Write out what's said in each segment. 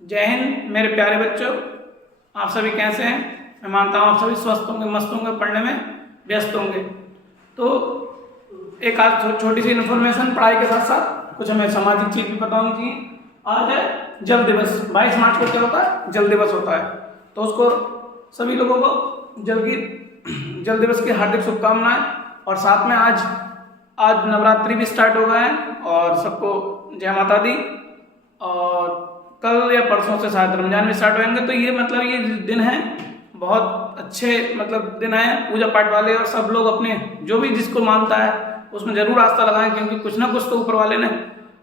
जय हिंद मेरे प्यारे बच्चों, आप सभी कैसे हैं। मैं मानता हूँ आप सभी स्वस्थ होंगे, मस्त होंगे, पढ़ने में व्यस्त होंगे। तो एक आज छोटी सी इन्फॉर्मेशन पढ़ाई के साथ साथ कुछ हमें सामाजिक चीज भी पता होनी चाहिए। आज है जल दिवस। 22 मार्च को क्या होता है? जल दिवस होता है। तो उसको सभी लोगों को जल दिवस की हार्दिक शुभकामनाएं। और साथ में आज नवरात्रि भी स्टार्ट हो गए हैं और सबको जय माता दी। और कल या परसों से शायद रमजान भी स्टार्ट होंगे। तो ये मतलब ये दिन है बहुत अच्छे दिन है पूजा पाठ वाले। और सब लोग अपने जो भी जिसको मानता है उसमें जरूर आस्था लगाएं, क्योंकि कुछ ना कुछ तो ऊपर वाले ने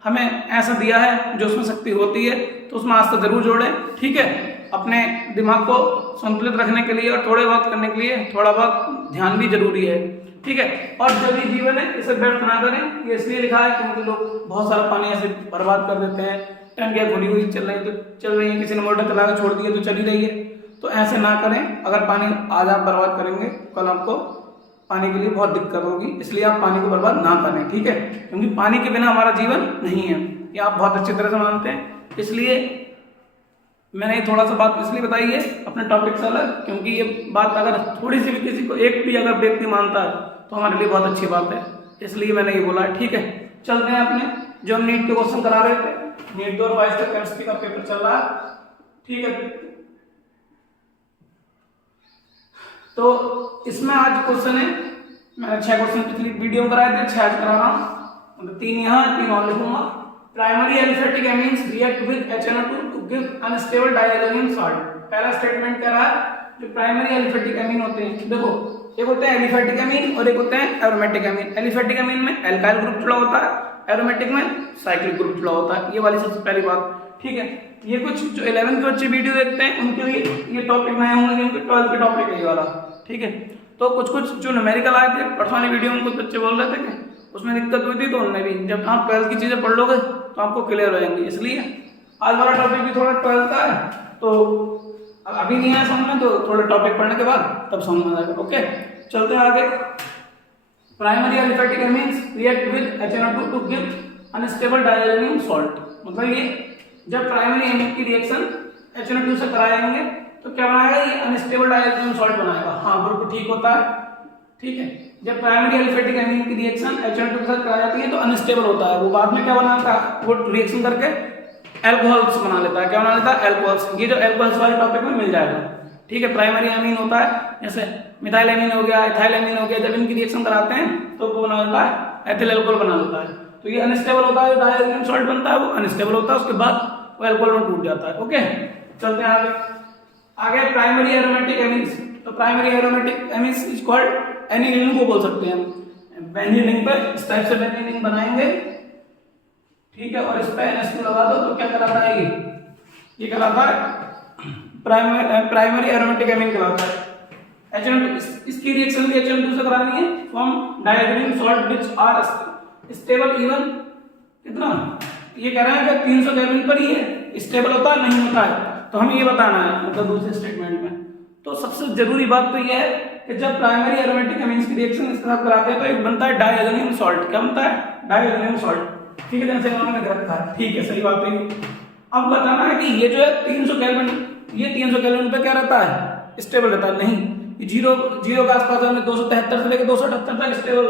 हमें ऐसा दिया है जो उसमें शक्ति होती है, तो उसमें आस्था जरूर जोड़ें। ठीक है, अपने दिमाग को संतुलित रखने के लिए और थोड़े बहुत करने के लिए थोड़ा बहुत ध्यान भी जरूरी है। ठीक है, और जो भी जीवन है इसे व्यर्थ ना करें। ये इसलिए लिखा है क्योंकि लोग बहुत सारा पानी ऐसे बर्बाद कर देते हैं। टंकियाँ खुली हुई चल रही है, किसी ने मोटर चला के छोड़ दिया तो चली रही है। तो ऐसे ना करें। अगर पानी आज आप बर्बाद करेंगे कल आपको पानी के लिए बहुत दिक्कत होगी, इसलिए आप पानी को बर्बाद ना करें। ठीक है, क्योंकि पानी के बिना हमारा जीवन नहीं है, ये आप बहुत अच्छी तरह से मानते हैं। इसलिए मैंने थोड़ा सा बात इसलिए बताई है अपने टॉपिक से अलग, क्योंकि ये बात अगर थोड़ी सी भी किसी को एक भी अगर व्यक्ति मानता है तो हमारे लिए बहुत अच्छी बात है, इसलिए मैंने ये बोला है। ठीक है, चलते हैं अपने जो हम नीट के क्वेश्चन करा रहे थे। नीट 2022 का केमिस्ट्री का पेपर चल रहा है। ठीक है, तो इसमें आज क्वेश्चन है, मैंने 6 क्वेश्चन पिछली वीडियो में कराए थे, 6 आज करा रहा हूँ। मतलब 3 यहाँ 3 और लिखूंगा। Primary aliphatic amines react with HNO2 to give unstable diazonium salt. पहला स्टेटमेंट कह रहा है जो प्राइमरी एलिफेटिक एमीन होते हैं, देखो एक होते हैं एलिफेटिक एमीन और एक होते हैं एरोमेटिक एमीन। एलिफेटिक एमीन में एल्काइल ग्रुप जुड़ा होता है, एरोमेटिक में साइक्लिक ग्रुप जुड़ा होता है। ये वाली सबसे पहली बात। ठीक है, ये कुछ जो 11th के बच्चे वीडियो देखते हैं उनके लिए ये टॉपिक नए होंगे, क्योंकि 12th के टॉपिक है ये वाला। ठीक है, तो कुछ जो न्यूमेरिकल आए थे परसों वाली वीडियो में कुछ बच्चे बोल रहे थे कि उसमें दिक्कत हुई थी, तो उनमें भी जब आप 12th की चीजें पढ़ लोगे तो आपको क्लियर हो जाएंगी। इसलिए आज वाला टॉपिक भी थोड़ा 12th का है, तो अभी नहीं आया समझ में, तो थोड़ा टॉपिक पढ़ने के बाद तब समझ में आएगा। ओके, चलते हैं आगे। Primary aliphatic amines react with HNO2 to give unstable diazonium salt. मतलब ये जब प्राइमरी एमीन की रिएक्शन HNO2 से कराएंगे तो क्या बनाएगा? ये अनस्टेबल डायजोनियम सॉल्ट बनाएगा। हाँ बिल्कुल ठीक होता है। ठीक है, जब प्राइमरी एलिफेटिक एमीन की रिएक्शन HNO2 के साथ कराई जाती है तो अनस्टेबल होता है। वो बाद में क्या बनाता है? वो रिएक्शन करके एल्कोहल्स बना लेता है। क्या बना लेता है? एल्कोहल्स। ये जो एल्कोहल्स वाले टॉपिक में मिल जाएगा। ठीक है, प्राइमरी एमीन होता है जैसे मिथाइल एमीन हो गया, इथाइल एमीन हो गया। जब इनकी रिएक्शन कराते हैं तो वो बना लेता है एथिल एल्कोहल बना लेता है। तो ये अनस्टेबल होता है, डायजोनियम सॉल्ट बनता है वो अनस्टेबल होता है, उसके बाद वो एल्कोहल में टूट जाता है। ओके, चलते हैं आगे प्राइमरी एरोमेटिक एमीन्स। तो primary aromatic amines is called aniline को बोल सकते हैं हम। बेंजीन पे इस टाइप से बेंजीन बनाएंगे। ठीक है, और इस पे NH2 लगा दो तो क्या कहलाता है? ये कहलाता है प्राइमरी एरोमेटिक एमीन कहलाता है। HNO2 इसकी रिएक्शन भी HNO2 से करानी है। Form diazonium salt which are stable even कितना? ये कह रहा है कि 300 केल्विन पर ये स्टेबल होता है नहीं होता है, तो हमें ये बताना है मतलब दूसरे स्टेटमेंट में। तो सबसे जरूरी बात तो ये है कि जब प्राइमरी एरोमेटिक एमीन्स की रिएक्शन इस तरह कराते हैं तो एक बनता है डायजोनियम सॉल्ट। क्या बनता है? Diazonium salt. ठीक है, जैसे उन्होंने रखा है। ठीक है, सही बात है। अब बताना है कि ये जो है 300 केल्विन, ये 300 केल्विन पे क्या रहता है? स्टेबल रहता है? नहीं, ये जीरो के आसपास है, 273 से लेकर 278 तक स्टेबल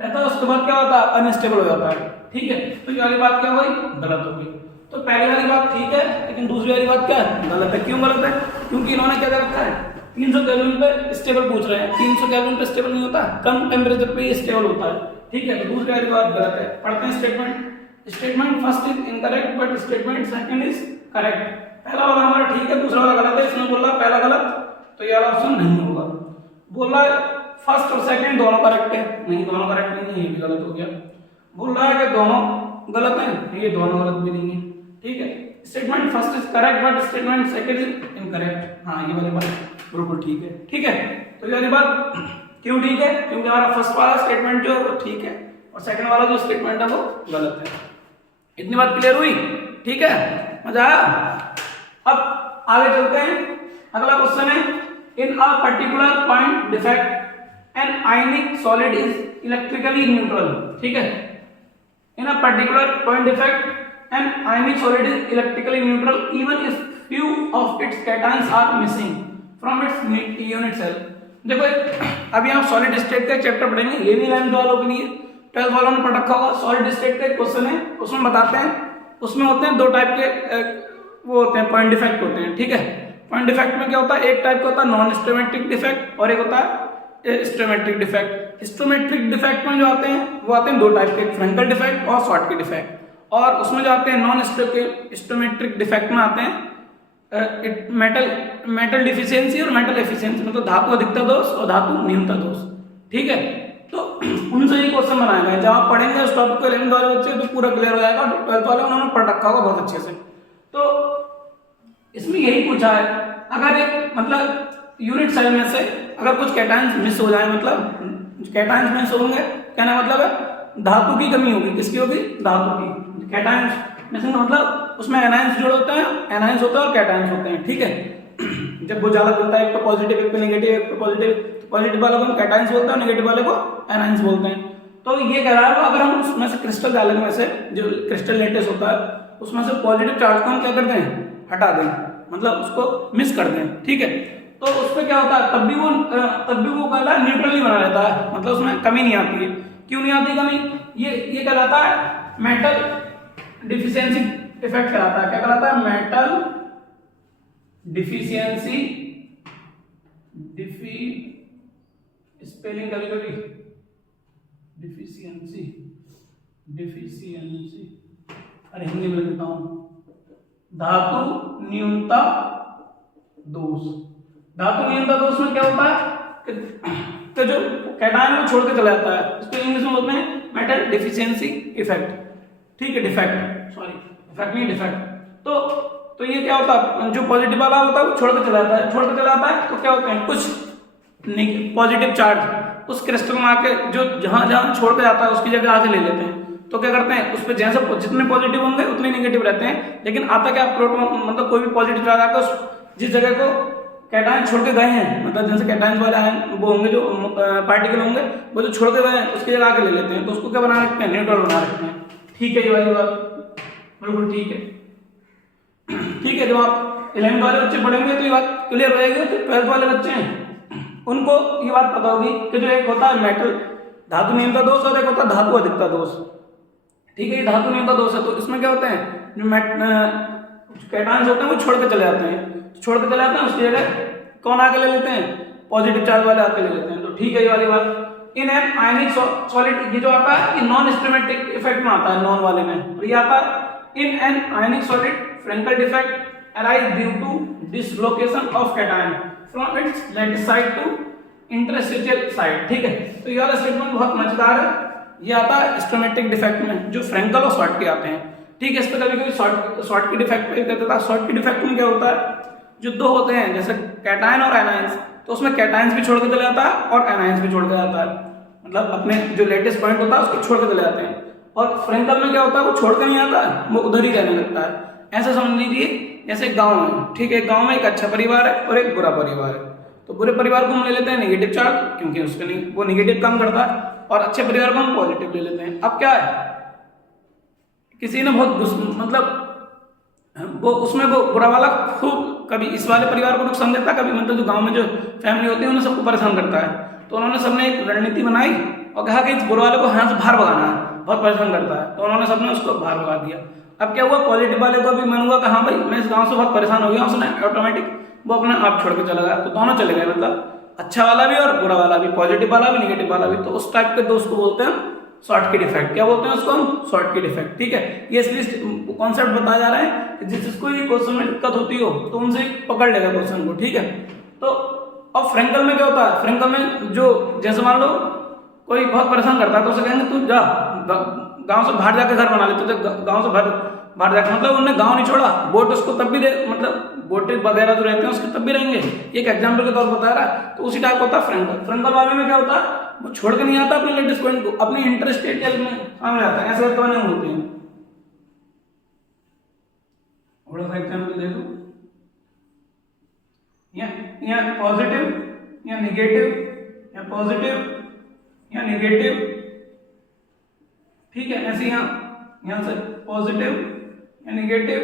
रहता है। उसके बाद क्या होता है? अनस्टेबल हो जाता है। ठीक है, तो ये वाली बात क्या हुई? गलत हो गई। तो पहली वाली बात ठीक है, लेकिन दूसरी वाली बात क्या है? गलत है। क्यों गलत है? क्योंकि इन्होंने क्या रखा है? 300 केल्विन पे स्टेबल पूछ रहे हैं। 300 केल्विन पे स्टेबल नहीं होता, कम टेम्परेचर पे स्टेबल होता है। ठीक है, तो दूसरी वाली बात गलत है। पढ़ते हैं statement. Statement first is incorrect but statement second is correct. पहला वाला हमारा ठीक है, दूसरा वाला गलत है। इसने बोला पहला गलत, तो ये वाला ऑप्शन नहीं होगा। बोल रहा है फर्स्ट और सेकंड दोनों करेक्ट है, नहीं दोनों करेक्ट नहीं है, ये भी गलत हो गया। बोल रहा है कि दोनों गलत हैं, ये दोनों गलत भी नहीं है। ठीक है, statement first is correct but statement second is incorrect. हाँ, ये वाली बात बिल्कुल ठीक है। ठीक है, तो ये वाली बात क्यों ठीक है? क्योंकि हमारा फर्स्ट वाला स्टेटमेंट जो है वो ठीक है और सेकंड वाला जो स्टेटमेंट है वो गलत है। इतनी बात क्लियर हुई? ठीक है, मजा आया? अब आगे चलते हैं। अगला क्वेश्चन है in a particular point defect an ionic solid is electrically neutral. ठीक है, in a particular point defect an ionic solid is electrically neutral even if few of its cations are missing from its unit cell. देखो अभी आप solid state का chapter पढ़ेंगे, ये भी 11th वालों के लिए, 12th वालों ने पढ़ रखा होगा। सॉलिड स्टेट का एक क्वेश्चन है, उसमें बताते हैं, उसमें होते हैं दो टाइप के वो होते हैं पॉइंट डिफेक्ट होते हैं, ठीक है। पॉइंट डिफेक्ट में क्या होता है, एक टाइप का होता है नॉन स्टोमेट्रिक डिफेक्ट और एक होता है स्टोमेट्रिक डिफेक्ट। स्टोमेट्रिक डिफेक्ट में जो आते हैं वो आते हैं दो टाइप के, फ्रेंकल डिफेक्ट और शॉर्टकी डिफेक्ट। और उसमें जो आते हैं नॉन स्टोमेट्रिक डिफेक्ट में आते हैं मेटल डिफिशियंसी और मेटल एफिशिएंसी, मतलब धातु अधिकता दोष और धातु न्यूनता दोष, ठीक है। तो उनसे ये क्वेश्चन बनाया गया है, जब आप पढ़ेंगे उस टॉपिक को 11th वाले बच्चे तो पूरा क्लियर हो जाएगा, 12th वाले उन्होंने पढ़ रखा होगा बहुत अच्छे से। तो इसमें यही पूछा है, अगर एक मतलब यूनिट सेल में से अगर कुछ कैटायंस मिस हो जाए, मतलब कैटायंस मिस होंगे, कहना मतलब है धातु की कमी होगी, किसकी होगी, धातु की। कैटायंस मिसिंग मतलब उसमें एनायंस जोड़ होते हैं, एनायंस होता है और कैटायंस होते हैं, ठीक है। जब वो ज्यादा होता है, एक तो पॉजिटिव एक तो नेगेटिव, एक तो पॉजिटिव वाले को हम कैटायंस बोलते हैं, नेगेटिव वाले को एनायंस बोलते हैं। तो ये कह रहा है अगर हम उसमें से क्रिस्टल डालेंगे, में से जो क्रिस्टल लेटेस होता है उसमें से पॉजिटिव चार्ज को हम क्या करते हैं, हटा दें, मतलब उसको मिस कर दें, ठीक है। तो उस पर क्या होता है, तब भी वो कहता है न्यूट्रली बना रहता है, मतलब उसमें कमी नहीं आती है। क्यों नहीं आती कमी, ये कहलाता है मेटल डिफिशियंसी इफेक्ट कहलाता है। क्या कहलाता है, मेटल डिफिशियंसी, स्पेलिंग कभी कभी डिफिशियंसी, अरे हिंदी में लिखता हूं, धातु न्यूनता दोष। धातु न्यूनता दोष में क्या होता है कि जो कैटायन को छोड़ के चला जाता है, इसको इंग्लिश में बोलते हैं मेटल डिफिशियंसी इफेक्ट, ठीक है, डिफेक्ट, सॉरी इफेक्ट नहीं डिफेक्ट। तो ये क्या होता है, जो पॉजिटिव वाला होता है वो छोड़ के चला जाता है, तो क्या होते हैं कुछ पॉजिटिव चार्ज उस क्रिस्टल में आके जो जहां छोड़ के जाता है उसकी जगह आके ले लेते हैं। तो क्या करते हैं, उस पर जैसे जितने पॉजिटिव होंगे उतने नेगेटिव रहते हैं, लेकिन आता क्या प्रोटॉन, मतलब कोई भी पॉजिटिव चार्ज आकर जिस जगह को कैटायन छोड़ के गए हैं, मतलब जैसे कैटायन वाले आयन वो होंगे जो पार्टिकल होंगे वो जो छोड़ के गए हैं उसकी जगह आके ले लेते हैं, तो उसको क्या बना रखते हैं, न्यूट्रल बना रखते हैं, ठीक है। ये वाली बात बिल्कुल ठीक है, ठीक है। जब आप 11th वाले बच्चे पढ़ेंगे तो ये बात क्लियर हो जाएगी। तो 12th वाले बच्चे हैं उनको ये बात पता होगी कि जो एक होता है मेटल धातु न्यूनता दोष और एक होता है धातु अधिकता दोष, ठीक है। ये धातु न्यूनता दोष है, तो इसमें क्या होते हैं, जो कैटायंस होते हैं वो छोड़ के चले जाते हैं, उसकी जगह कौन आके ले लेते हैं, पॉजिटिव चार्ज वाले आके ले लेते हैं, तो ठीक है ये वाली बात। इन एन आयनिक सॉलिड, ये जो आता है ये नॉन स्टोमेट्रिक इफेक्ट में आता है, नॉन वाले में, और ये आता है in an ionic solid Frenkel defect arise due to dislocation of cation from its lattice side to interstitial side, ठीक है। तो ये वाला स्टेटमेंट बहुत मजेदार है, ये आता है स्टोमेट्रिक डिफेक्ट में, जो फ्रेंकल और शॉर्टकी आते हैं, ठीक है। इस पर कभी शॉर्टकी डिफेक्ट पे कहता था। शॉर्टकी डिफेक्ट में क्या होता है, जो दो होते हैं जैसे कैटायन और एनायंस, तो उसमें कैटायंस भी छोड़ के चले जाता है और एनायंस भी छोड़ के जाता है, मतलब अपने जो लेटेस्ट पॉइंट होता है उसको छोड़ के चले जाते हैं। और फ्रेंकल में क्या होता है, वो छोड़ के नहीं आता है, वो उधर ही रहने लगता है। ऐसा समझ लीजिए जैसे गांव है, ठीक है, गांव में एक अच्छा परिवार है और एक बुरा परिवार है, तो बुरे परिवार को हम ले लेते हैं नेगेटिव चार्ज, क्योंकि उसके वो नेगेटिव कम करता है, और अच्छे परिवार को हम पॉजिटिव ले लेते हैं। अब क्या है, किसी ने बहुत मतलब वो उसमें वो बुरा वाला खूब कभी इस वाले परिवार को नुकसान देता है, कभी मतलब जो गांव में जो फैमिली होती है उन्हें सबको परेशान करता है। तो उन्होंने सबने एक रणनीति बनाई और कहा कि इस बुरे वाले को यहाँ से बाहर भगाना है, बहुत परेशान करता है, तो उन्होंने सबने उसको बाहर भगा दिया। अब क्या हुआ, पॉजिटिव वाले को भी मन हुआ कि हाँ भाई मैं इस गांव से बहुत परेशान हो गया, उसने ऑटोमेटिक वो अपने आप छोड़ के चला गया, तो दोनों चले गए, मतलब अच्छा वाला भी और बुरा वाला भी, पॉजिटिव वाला भी नेगेटिव वाला भी। तो उस टाइप के दोस्त को बोलते हैं शॉर्टकी डिफेक्ट। क्या बोलते हैं उसको हम, शॉर्टकी डिफेक्ट, ठीक है। ये इसलिए कॉन्सेप्ट बताया जा रहा है कि जिसको ये क्वेश्चन में दिक्कत होती हो तो उनसे पकड़ लेगा क्वेश्चन को, ठीक है। तो अब फ्रेंकल में क्या होता है, फ्रेंकल में जो जैसे मान लो कोई बहुत परेशान करता है तो उसे कहेंगे तू जा गांव से बाहर जाकर घर बना ले, तो गांव से बाहर जाकर, मतलब उन्होंने गांव नहीं छोड़ा, वोट उसको तब भी दे, मतलब वोट वगैरह जो रहते हैं उसके तब भी रहेंगे, एक एग्जाम्पल के तौर पर बता रहा है। तो उसी टाइप होता है फ्रेंकल। फ्रेंकल वाले में क्या होता है, वो छोड़ के नहीं आता अपने लेटेस्ट पॉइंट को, अपनी इंटरस्टेट में सामने आता है, ऐसे करके बने होते हैं। थोड़ा सा एग्जाम्पल दे दो, या पॉजिटिव या नेगेटिव, या पॉजिटिव या नेगेटिव, ठीक है। ऐसे यहाँ से पॉजिटिव या नेगेटिव,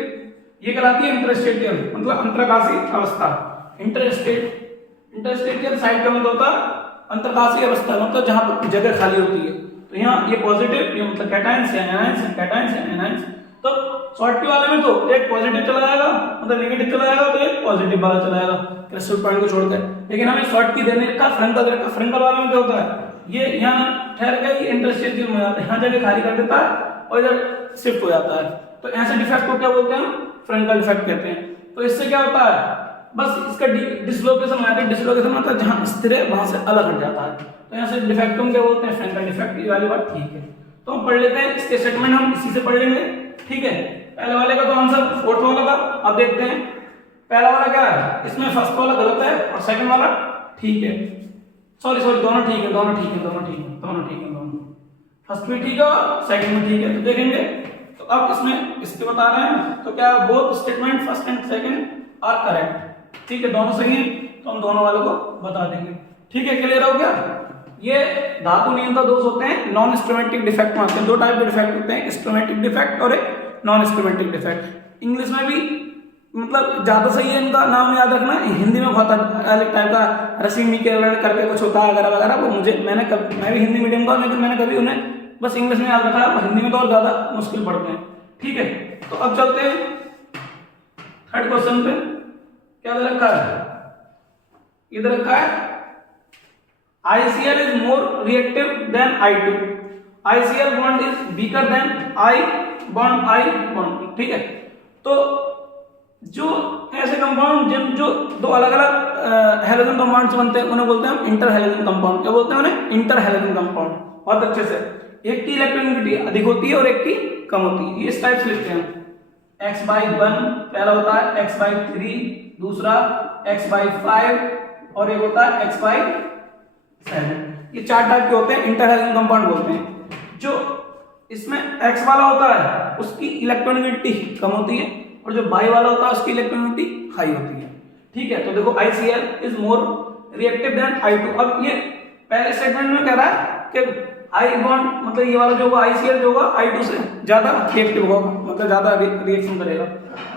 ये कहलाती है इंटरस्टेटियल, मतलब अंतराकाशीय अवस्था। इंटरस्टेटियल साइड का मतलब होता है अंतराकाशीय अवस्था, मतलब जहां पर जगह खाली होती है। तो यहाँ ये पॉजिटिव, ये मतलब कैटायंस या एनायंस, कैटायंस या एनायंस। तो शॉर्टी वाले में तो एक पॉजिटिव चला जाएगा, मतलब नेगेटिव चला जाएगा, तो एक पॉजिटिव वाला चला जाएगा क्रिस्टल पॉइंट को छोड़कर। लेकिन हमें शॉर्ट की देने का फ्रंटल वाले में क्या होता है, ये यहाँ ठहर के इंटरस्टेटियल में जाता है, यहाँ जगह खाली कर देता है और इधर शिफ्ट हो जाता है। तो ऐसे डिफेक्ट को क्या बोलते हैं, फ्रंटल डिफेक्ट कहते हैं। तो इससे क्या होता है, बस इसका डिसलोकेशन हो जाता है। डिसलोकेशन मतलब जहां स्थिर है वहां से अलग हट जाता है। तो यहाँ से डिफेक्ट को क्या बोलते हैं, फ्रंटल डिफेक्ट। ये वाली बात ठीक है। तो हम पढ़ लेते हैं इसके स्टेटमेंट, हम इसी से पढ़ लेंगे, ठीक है। पहले वाले का तो आंसर फोर्थ वाला था। अब देखते हैं पहला वाला क्या है, इसमें फर्स्ट वाला गलत है और सेकंड वाला ठीक है। सॉरी दोनों ठीक है, दोनों ठीक है। फर्स्ट में ठीक है और सेकंड में ठीक है। तो देखेंगे, तो अब इसमें इसके बता रहे हैं, तो क्या both statement first and second are correct, ठीक है, दोनों सही है। तो हम दोनों वालों को बता देंगे, ठीक है। क्लियर हो गया। ये धातु न्यूनता दोष होते हैं, नॉन स्टोमेटिक डिफेक्ट में आते हैं। दो टाइप के डिफेक्ट होते हैं, स्टोमेटिक डिफेक्ट और एक नॉन स्टोमेटिक डिफेक्ट। इंग्लिश में भी मतलब ज्यादा सही है इनका नाम याद रखना। हिंदी में बहुत अलग टाइप का रसीमी के करके कुछ होता है वगैरह वगैरह, वो मैं भी हिंदी मीडियम का, लेकिन मैंने कभी उन्हें बस इंग्लिश में याद रखा है, हिंदी में तो और ज्यादा मुश्किल पड़ते हैं, ठीक है। तो अब चलते हैं थर्ड क्वेश्चन पे। क्या रखा है, इधर रखा है ICl is more reactive than I2. ICl bond is weaker than I bond, ठीक है। तो जो ऐसे कंपाउंड जो दो अलग अलग हैलोजन कंपाउंड बनते हैं उन्हें बोलते हैं इंटर हैलोजन कंपाउंड। क्या बोलते हैं उन्हें, इंटर हैलोजन कंपाउंड। बहुत अच्छे से, एक की इलेक्ट्रोनेगेटिविटी अधिक होती है और एक की कम होती है। ये इस टाइप से लिखते हैं, x/1 पहला होता है, x/3 दूसरा, x/5 और एक होता है x/7। ये चार टाइप के होते हैं, इंटर हैलोजन कंपाउंड बोलते हैं। जो इसमें x वाला होता है उसकी इलेक्ट्रोनेगेटिविटी कम होती है और जो बाई वाला होता है उसकी इलेक्ट्रोनेगेटिविटी हाई होती है, ठीक है। तो देखो ICl is more reactive than I2। अब ये पहले स्टेटमेंट में कह रहा है कि I बॉन्ड मतलब ये वाला जो होगा ICl जो होगा I2 से ज्यादा रिएक्टिव होगा, मतलब ज्यादा रिएक्शन करेगा।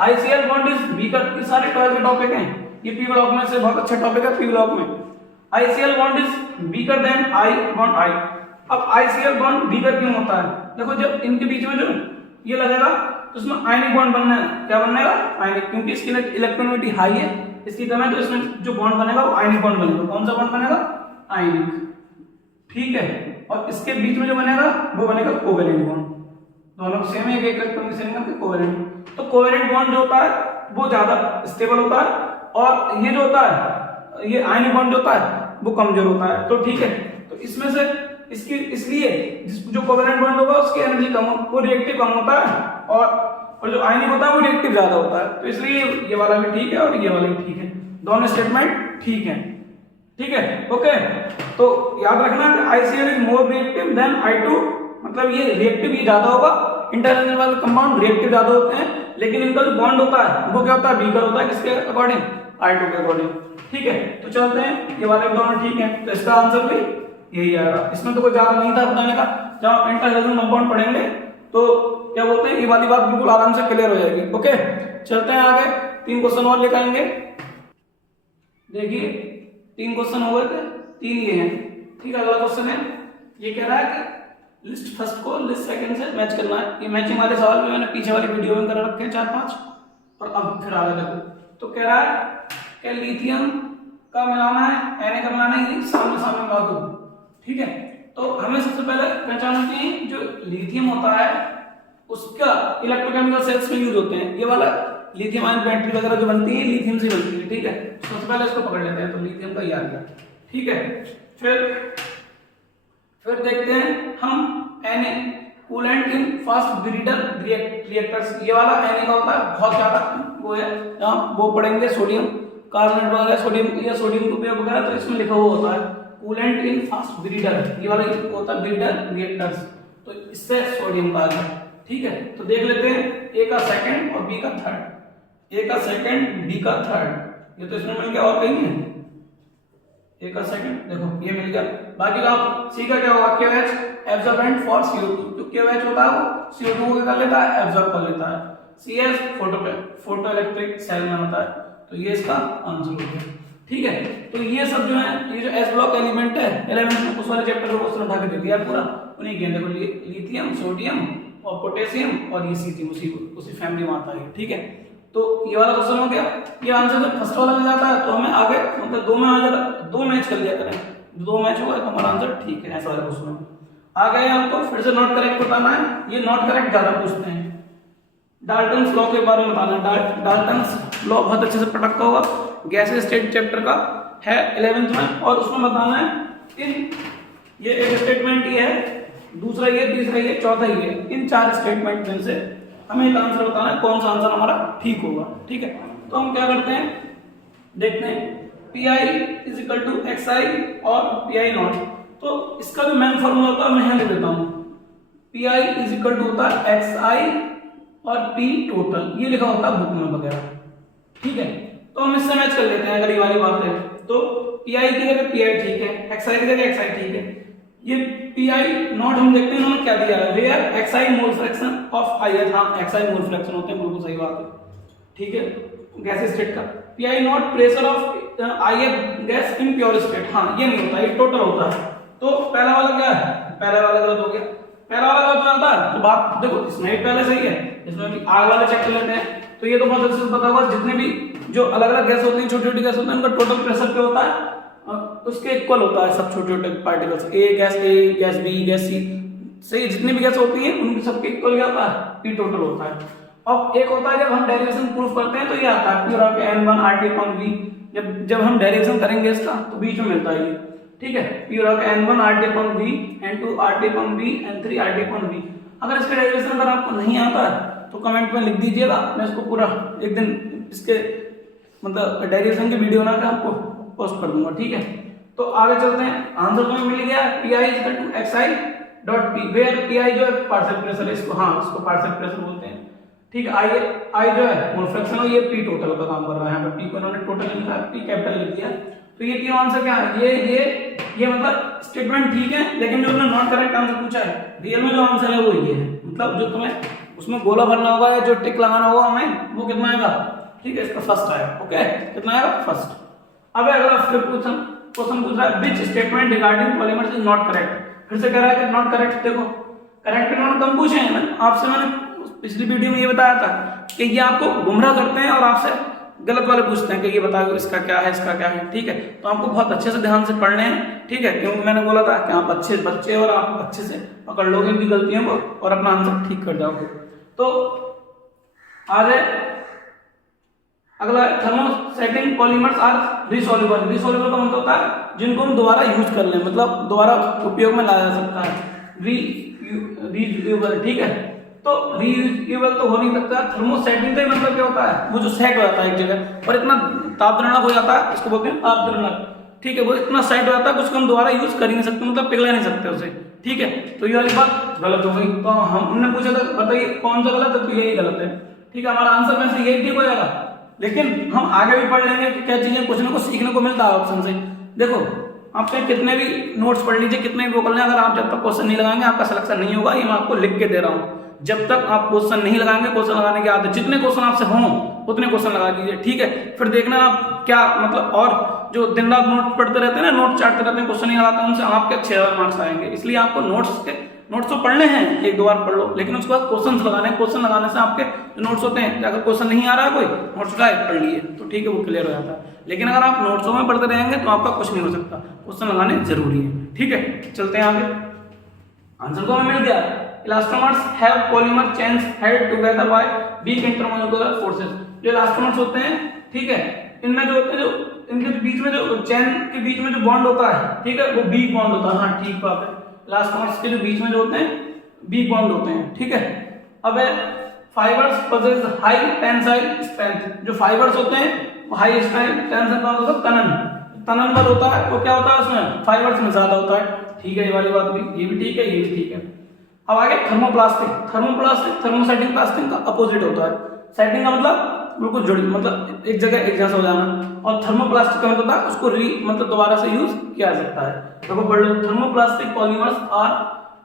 ICl bond is weaker. ये सारे 12 के टॉपिक हैं, ये पी ब्लॉक में से बहुत अच्छा टॉपिक है, पी ब्लॉक में। ICl bond is weaker then I bond I। अब ICl बॉन्ड वीकर क्यों होता है, देखो जब इनके बीच में जो ये लगेगा तो इसमें आयनिक बॉन्ड बनना है। क्या बनना है, आयनिक, क्योंकि इसकी इलेक्ट्रोनेगेटिविटी हाई है, इसकी कम है, तो इसमें जो बॉन्ड बनेगा वो आयनिक बॉन्ड बनेगा। कौन सा बॉन्ड बनेगा, आयनिक, ठीक है। और इसके बीच में जो बनेगा वो बनेगा कोवेलेंट बॉन्ड। दोनों सेम है, एक इलेक्ट्रॉन सेम करके कोवेलेंट। तो कोवेलेंट बॉन्ड जो होता है वो ज्यादा स्टेबल होता है और ये जो होता है ये आयनिक बॉन्ड जो होता है वो कमजोर होता है। तो ठीक है, तो इसमें से इसकी इसलिए जो कोवेलेंट बॉन्ड होगा उसकी एनर्जी कम, वो रिएक्टिव कम होता है और जो आयनिक होता है वो रिएक्टिव ज्यादा होता है। तो इसलिए ये वाला भी ठीक है और ये वाला भी ठीक है, दोनों स्टेटमेंट ठीक है, ठीक है, ओके। तो याद रखना कि ICl is more reactive than I2, मतलब ये रिएक्टिव ये ज्यादा होगा। इंटरनेशनल वाले कंपाउंड रिएक्टिव ज्यादा होते हैं, लेकिन इनका जो बॉन्ड होता है वो क्या होता है, वीकर होता है। किसके अकॉर्डिंग, I2 के अकॉर्डिंग, ठीक है। तो चलते हैं, ये वाले दोनों ठीक है, तो इसका आंसर भी यही आएगा। इसमें तो कोई ज्यादा नहीं था बताने का। जब आप इंटरनेशनल कंपाउंड पढ़ेंगे तो क्या बोलते हैं, ये वाली बात बिल्कुल आराम से क्लियर हो जाएगी, ओके। चलते हैं आगे, 3 क्वेश्चन और लेकर आएंगे। देखिए 3 क्वेश्चन हो गए थे, 3 ये हैं, ठीक है। अगला क्वेश्चन है, ये कह रहा है कि लिस्ट फर्स्ट को लिस्ट सेकंड से मैच करना है। ये मैचिंग वाले सवाल में मैंने पीछे वाली वीडियो में कर रखे हैं 4-5, और अब फिर आगे देखो। तो कह रहा है कि लिथियम का मिलाना है, Na का मिलाना है, सामने सामने मिला दो, ठीक है। तो हमें सबसे पहले पहचानना चाहिए जो लिथियम होता है उसका इलेक्ट्रोकेमिकल सेल्स में यूज होते हैं। ये वाला लिथियम आयन बैटरी वगैरह जो बनती है लिथियम से बनती है, ठीक है। सबसे पहले इसको पकड़ लेते हैं, तो लिथियम का ये आ गया, ठीक है। फिर देखते हैं हम Na coolant in fast breeder reactors. ये वाला Na का होता है बहुत ज्यादा, वो है यहाँ वो पढ़ेंगे सोडियम कार्बोनेट वगैरह, सोडियम का उपयोग वगैरह, तो इसमें लिखा हुआ होता है कूलेंट इन फास्ट ब्रीडर। ये वाला होता है ब्रीडर रिएक्टर्स, तो इससे सोडियम का आ गया, ठीक है। तो देख लेते हैं ए का सेकंड और बी का थर्ड। ए का सेकंड, बी का थर्ड, ये तो इसमें मिल गया, और कहीं नहीं। ए का सेकंड देखो ये मिल गया। बाकी का सी का क्या होगा, KOH एब्जॉर्बेंट फॉर CO2। जो KOH होता है वो CO2 को कर लेता है, एब्जॉर्ब कर लेता है। CS फोटो इलेक्ट्रिक सेल में होता है। तो ये इसका आंसर हो गया। ठीक है, तो ये सब जो है, ये जो एस ब्लॉक एलिमेंट है 11th में उस वाले चैप्टर को क्वेश्चन उठा के दे दिया पूरा, उन्हीं के देखो लिथियम, सोडियम और पोटेशियम और ये सीथियम उसी फैमिली में आता है। ठीक है, तो ये वाला क्वेश्चन हो गया। ये आंसर जब फर्स्ट वाला मिल जाता है तो हमें आगे मतलब दो में आ जाएगा, 2 मैच कर लिया करें, 2 मैच होगा तो हमारा आंसर ठीक है। ऐसा वाला क्वेश्चन आ गए, आपको फिर से नॉट करेक्ट बताना है। ये नॉट करेक्ट ज्यादा पूछते हैं। डाल्टन्स लॉ के बारे में बताना है। डाल्टन्स लॉ बहुत अच्छे से पटकता होगा, गैस स्टेट चैप्टर का है 11th में, और उसमें बताना है इन ये एक स्टेटमेंट ये है, दूसरा ये, तीसरा ये, चौथा ये, इन 4 स्टेटमेंट में से हमें एक आंसर बताना है, कौन सा आंसर हमारा ठीक होगा। ठीक है, तो हम क्या करते हैं, देखते हैं Pi is equal to xi और Pi नॉट। तो इसका जो मेन फॉर्मूला होता है मैं यहाँ लिख देता हूँ, Pi इज इक्वल टू होता है xi और P टोटल, ये लिखा होता है बुक में वगैरह। ठीक है, तो हम इससे मैच कर लेते हैं अगर ये वाली बात है तो Pi की जगह Pi ठीक है, xi की जगह xi ठीक है। ये Pi नॉट हम देखते हैं इन्होंने क्या दिया है, where xi mole fraction of i है। हाँ, xi मोल फ्रैक्शन होते हैं, बिल्कुल सही बात है। ठीक है, गैस स्टेट का Pi not pressure of IF gas in pure state, हाँ ये नहीं होता, ये टोटल होता है। तो पहला वाला क्या है, पहला वाला गलत हो गया, पहला वाला गलत हो जाता है। तो बात देखो, इसमें भी पहले सही है, इसमें भी आगे वाला चेक कर लेते हैं। तो ये तो बहुत अच्छे से पता होगा, जितने भी जो अलग अलग गैस होती है, छोटी छोटी गैस होती है, उनका टोटल प्रेशर क्या होता है, उसके इक्वल होता है सब छोटे छोटे पार्टिकल्स, ए, गैस बी, गैस सी, सही जितनी भी गैस होती है उनके सबके इक्वल क्या होता है, पी टोटल होता है। अब एक होता है जब हम डेरिवेशन प्रूफ करते हैं तो ये आता है P और N1 RT upon V, जब हम डेरिवेशन करेंगे इसका तो बीच में मिलता है ये। ठीक है, P और N1 RT upon V, N2 RT upon V, N3 RT upon V। अगर इसके डेरिवेशन अगर आपको नहीं आता है तो कमेंट में लिख दीजिएगा, मैं इसको पूरा एक दिन इसके मतलब डेरिवेशन की वीडियो बना के आपको पोस्ट कर दूंगा। ठीक है, तो आगे चलते हैं। आंसर तो मिल गया, Pi is equal to xi dot p, where Pi जो है पार्शियल प्रेशर है, इसको हाँ इसको पार्शियल प्रेशर बोलते हैं। ठीक है, I जो है मोल फ्रैक्शन है, ये P टोटल का काम कर रहा है। यहाँ पे P को इन्होंने टोटल लिखा है, P कैपिटल लिख दिया। तो ये तीनों आंसर क्या है, ये मतलब स्टेटमेंट ठीक है, लेकिन जो तुमने नॉट करेक्ट आंसर पूछा है, रियल में जो आंसर है वो ये है। मतलब जो तुम्हें उसमें गोला भरना होगा या जो टिक लगाना होगा हमें, वो कितना आएगा। ठीक है, इसका फर्स्ट आएगा। ओके, कितना आएगा, फर्स्ट। अब अगला क्वेश्चन पूछ रहा है, which statement regarding polymers is not correct. फिर से कह रहा है कि नॉट करेक्ट। देखो करेक्ट इन्होंने कम पूछे हैं, मैंने पिछली वीडियो में ये बताया था कि ये आपको गुमराह करते हैं और आपसे गलत वाले पूछते हैं कि ये बताओ इसका क्या है, इसका क्या है। ठीक है, तो आपको बहुत अच्छे से ध्यान से पढ़ने हैं। ठीक है, क्योंकि मैंने बोला था कि आप अच्छे बच्चे और आप अच्छे से पकड़ लोगे इनकी गलतियों को और अपना आंसर ठीक कर जाओगे। तो आगे अगला, थर्मोसेटिंग पॉलीमर्स आर रिसॉल्युबल। रिसॉल्युबल का मतलब होता है जिनको हम दोबारा यूज कर लें, मतलब दोबारा उपयोग में लाया जा सकता है, रीयूजेबल। ठीक है, तो रीयूजेबल तो हो नहीं सकता। थर्मोसेटिंग का मतलब क्या होता है, वो जो सेट हो जाता है एक जगह और इतना तापद्रणक हो जाता है, इसको बोलते हैं तापद्रणक। ठीक है, वो इतना सेट हो जाता है कि उसको हम दोबारा यूज कर ही नहीं सकते, मतलब पिघला नहीं सकते उसे। ठीक है, तो ये वाली बात गलत हो गई। तो हमने पूछा था बताइए कौन सा गलत है, तो यही गलत है। ठीक है, हमारा आंसर में से यही ठीक हो जाएगा। लेकिन हम आगे भी पढ़ लेंगे कि क्या चीजें कुछ ना कुछ सीखने को मिलता है ऑप्शन से। देखो आप चाहे कितने भी नोट्स पढ़ लीजिए, कितने भी वो कर लें, अगर आप जब तक क्वेश्चन नहीं लगाएंगे आपका सिलेक्शन नहीं होगा। ये मैं आपको लिख के दे रहा हूँ, जब तक आप क्वेश्चन नहीं लगाएंगे, क्वेश्चन लगाने की आदत, जितने क्वेश्चन आपसे हों उतने क्वेश्चन लगा दीजिए। ठीक है, फिर देखना आप क्या मतलब, और जो दिन रात नोट पढ़ते रहते हैं ना, नोट चाटते रहते हैं, क्वेश्चन नहीं लगाते, उनसे आपके 6000 मार्क्स आएंगे। इसलिए आपको नोट्स तो पढ़ने हैं, एक दो बार पढ़ लो, लेकिन उसके बाद क्वेश्चन लगाने, क्वेश्चन लगाने से आपके जो नोट्स होते हैं, अगर क्वेश्चन नहीं आ रहा है कोई, नोट्स का पढ़ लिए तो ठीक है, वो क्लियर हो जाता है। लेकिन अगर आप नोट्सों में पढ़ते रहेंगे तो आपका कुछ नहीं हो सकता, क्वेश्चन लगाने जरूरी है। ठीक है, चलते हैं आगे। आंसर तो हमें मिल गया, elastomers have polymer chains held together by weak intermolecular forces. जो इलास्टोमर्स होते हैं, ठीक है, इनमें जो होते हैं, जो इनके बीच में जो चेन के बीच में जो बॉन्ड होता है, ठीक है, वो वीक बॉन्ड होता है। हाँ ठीक बात है, इलास्टोमर्स के जो बीच में जो होते हैं वीक बॉन्ड होते हैं। ठीक है, अब fibres possess high tensile strength. जो फाइबर्स होते हैं वो हाई स्ट्रेंथ टेंशन का होता है, तनन बल होता है, वो क्या होता है उसमें, फाइबर्स में ज्यादा होता है। ठीक है, ये वाली बात भी, ये भी ठीक है, ये भी ठीक है। अब आगे थर्मोप्लास्टिक थर्मोसेटिंग प्लास्टिक का अपोजिट होता है। सेटिंग का मतलब बिल्कुल जुड़ी, मतलब एक जगह एक जैसा हो जाना, और थर्मोप्लास्टिक का मतलब होता है उसको मतलब दोबारा से यूज किया जा सकता है। देखो पढ़ लो, thermoplastic polymers are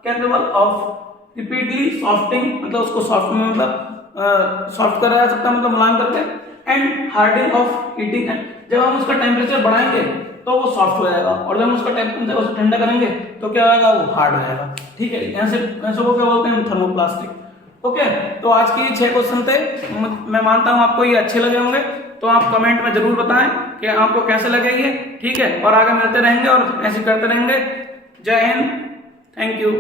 capable of repeatedly softening, मतलब उसको सॉफ्ट में मतलब सॉफ्ट करा जा सकता है, मतलब मुलायम करके। एंड हार्डनिंग ऑफ हीटिंग, जब हम उसका टेम्परेचर बढ़ाएंगे तो वो सॉफ्ट हो जाएगा, और जब हम उसका टेम्परेचर ठंडा करेंगे तो क्या होगा, वो हार्ड हो जाएगा। ठीक है, ऐसे को क्या बोलते हैं, थर्मोप्लास्टिक। ओके, तो आज के ये 6 क्वेश्चन थे। मैं मानता हूं आपको ये अच्छे लगे होंगे, तो आप कमेंट में जरूर बताएं कि आपको कैसे लगे ये। ठीक है, और आगे मिलते रहेंगे और ऐसे करते रहेंगे। जय हिंद, थैंक यू।